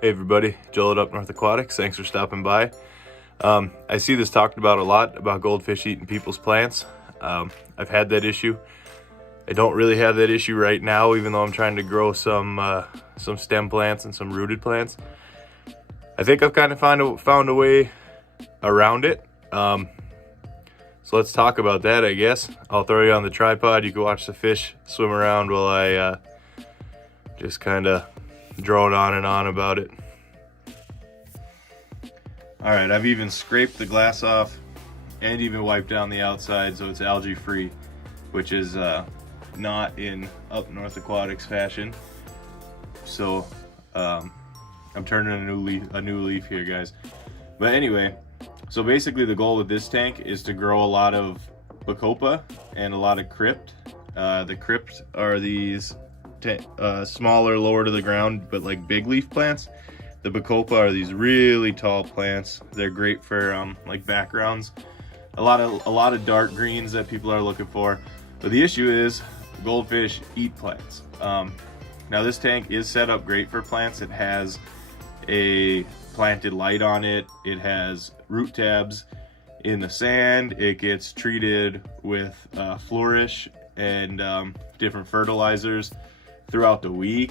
Hey everybody, Joel at Up North Aquatics. Thanks for stopping by. I see this talked about a lot, about goldfish eating people's plants. I've had that issue. I don't really have that issue right now, even though I'm trying to grow some stem plants and some rooted plants. I think I've kind of found a way around it. So let's talk about that, I guess. I'll throw you on the tripod. You can watch the fish swim around while I just kind of drone on and on about it. All right, I've even scraped the glass off and even wiped down the outside so it's algae free, which is not in Up North Aquatics fashion. So I'm turning a new leaf here, guys. But anyway, so basically the goal with this tank is to grow a lot of bacopa and a lot of crypt. The crypt are these smaller, lower to the ground, but like big leaf plants. The bacopa are these really tall plants. They're great for like backgrounds. A lot of dark greens that people are looking for. But the issue is goldfish eat plants. Now this tank is set up great for plants. It has a planted light on it. It has root tabs in the sand. It gets treated with flourish and different fertilizers throughout the week,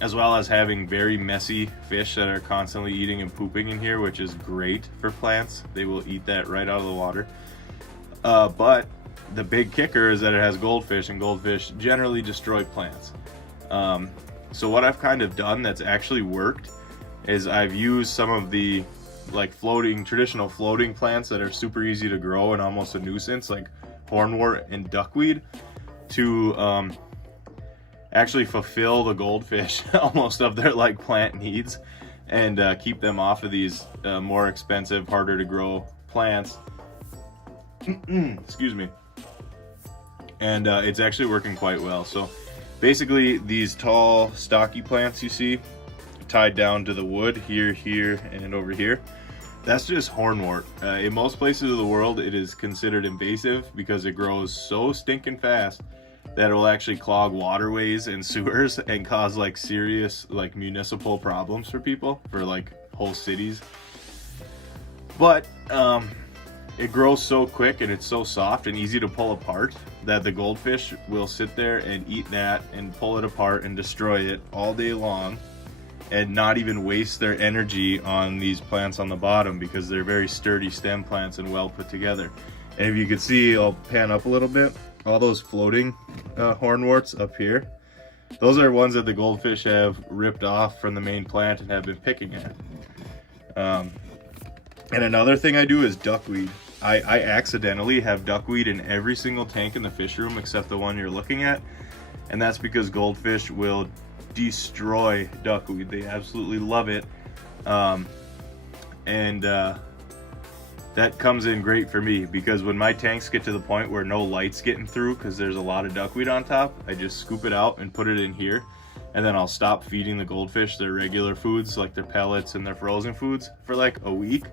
as well as having very messy fish that are constantly eating and pooping in here, which is great for plants. They will eat that right out of the water. But the big kicker is that it has goldfish, and goldfish generally destroy plants. So what I've kind of done that's actually worked is I've used some of the like traditional floating plants that are super easy to grow and almost a nuisance, like hornwort and duckweed, to actually fulfill the goldfish almost of their like plant needs and keep them off of these more expensive, harder to grow plants. Excuse me. And it's actually working quite well. So basically these tall stocky plants you see tied down to the wood here, and over here, that's just hornwort. In most places of the world it is considered invasive because it grows so stinking fast that it will actually clog waterways and sewers and cause like serious like municipal problems for people, for like whole cities. But it grows so quick and it's so soft and easy to pull apart that the goldfish will sit there and eat that and pull it apart and destroy it all day long and not even waste their energy on these plants on the bottom, because they're very sturdy stem plants and well put together. And if you can see, I'll pan up a little bit, all those floating hornworts up here, those are ones that the goldfish have ripped off from the main plant and have been picking at. And another thing I do is duckweed. I accidentally have duckweed in every single tank in the fish room except the one you're looking at, and that's because goldfish will destroy duckweed. They absolutely love it. That comes in great for me, because when my tanks get to the point where no light's getting through because there's a lot of duckweed on top, I just scoop it out and put it in here, and then I'll stop feeding the goldfish their regular foods like their pellets and their frozen foods for like a week.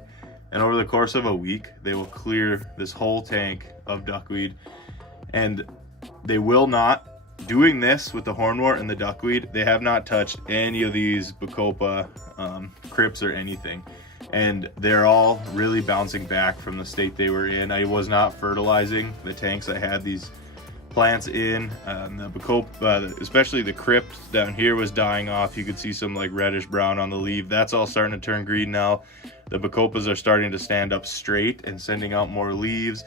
And over the course of a week they will clear this whole tank of duckweed, and they will not, doing this with the hornwort and the duckweed, they have not touched any of these bacopa, crypts or anything. And they're all really bouncing back from the state they were in. I was not fertilizing the tanks I had these plants in. The bacopa, especially the crypt down here, was dying off. You could see some like reddish brown on the leaf. That's all starting to turn green now. The bacopas are starting to stand up straight and sending out more leaves.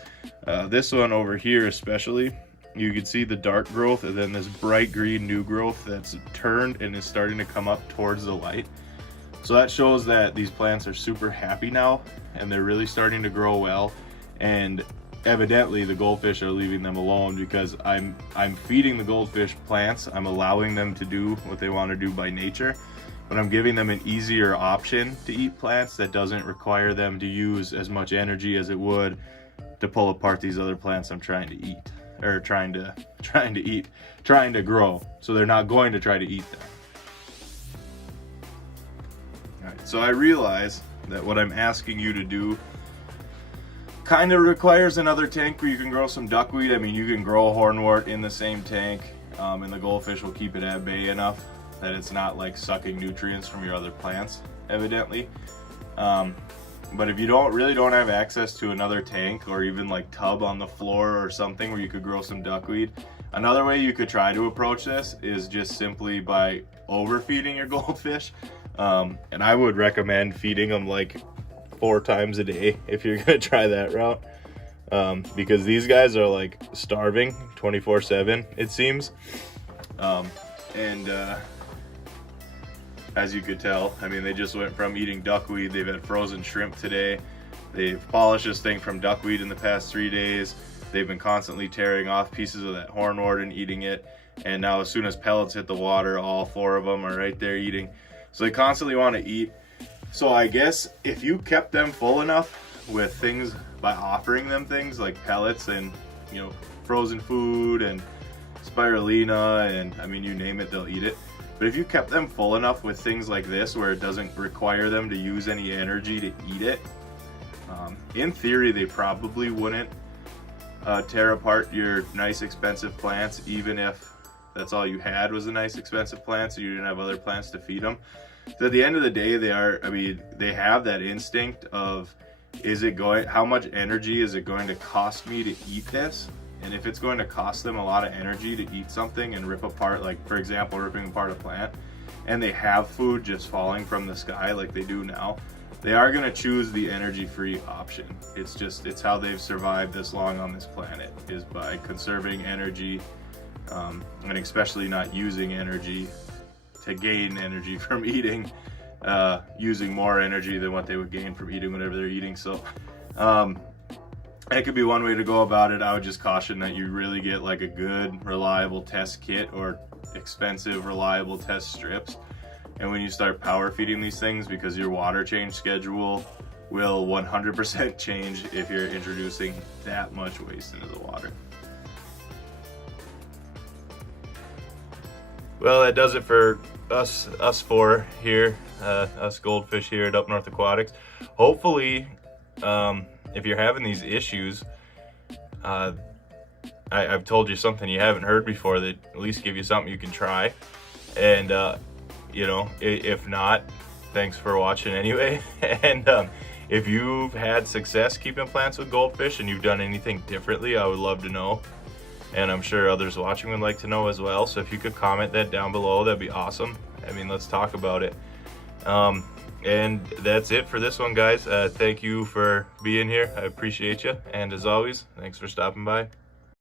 This one over here especially, you can see the dark growth and then this bright green new growth that's turned and is starting to come up towards the light. So that shows that these plants are super happy now and they're really starting to grow well, and evidently the goldfish are leaving them alone, because I'm feeding the goldfish plants. I'm allowing them to do what they want to do by nature, but I'm giving them an easier option to eat plants that doesn't require them to use as much energy as it would to pull apart these other plants I'm trying to eat, or trying to grow. So they're not going to try to eat them. Alright, so I realize that what I'm asking you to do kind of requires another tank where you can grow some duckweed. I mean, you can grow hornwort in the same tank, and the goldfish will keep it at bay enough. that it's not like sucking nutrients from your other plants, evidently. But if you don't have access to another tank or even like tub on the floor or something where you could grow some duckweed, another way you could try to approach this is just simply by overfeeding your goldfish. And I would recommend feeding them like 4 times a day if you're gonna try that route, because these guys are like starving 24/7, it seems. As you could tell, I mean, they just went from eating duckweed, they've had frozen shrimp today, they've polished this thing from duckweed in the past 3 days, they've been constantly tearing off pieces of that hornwort and eating it, and now as soon as pellets hit the water, all 4 of them are right there eating. So they constantly want to eat. So I guess if you kept them full enough with things, by offering them things like pellets and, you know, frozen food and spirulina, and I mean, you name it, they'll eat it. But if you kept them full enough with things like this where it doesn't require them to use any energy to eat it, in theory they probably wouldn't tear apart your nice expensive plants, even if that's all you had was a nice expensive plant, so you didn't have other plants to feed them. So at the end of the day, they have that instinct of, how much energy is it going to cost me to eat this? And if it's going to cost them a lot of energy to eat something and rip apart, like for example, ripping apart a plant, and they have food just falling from the sky like they do now, they are going to choose the energy-free option. It's how they've survived this long on this planet, is by conserving energy, and especially not using energy to gain energy from eating, using more energy than what they would gain from eating whatever they're eating. So that could be one way to go about it. I would just caution that you really get like a good, reliable test kit or expensive, reliable test strips. And when you start power feeding these things, because your water change schedule will 100% change if you're introducing that much waste into the water. Well, that does it for us four here, us goldfish here at Up North Aquatics. Hopefully, if you're having these issues, I've told you something you haven't heard before that at least give you something you can try. And you know, if not, thanks for watching anyway. And if you've had success keeping plants with goldfish and you've done anything differently, I would love to know. And I'm sure others watching would like to know as well. So if you could comment that down below, that'd be awesome. I mean, let's talk about it. And that's it for this one, guys. Thank you for being here. I appreciate you. And as always, thanks for stopping by.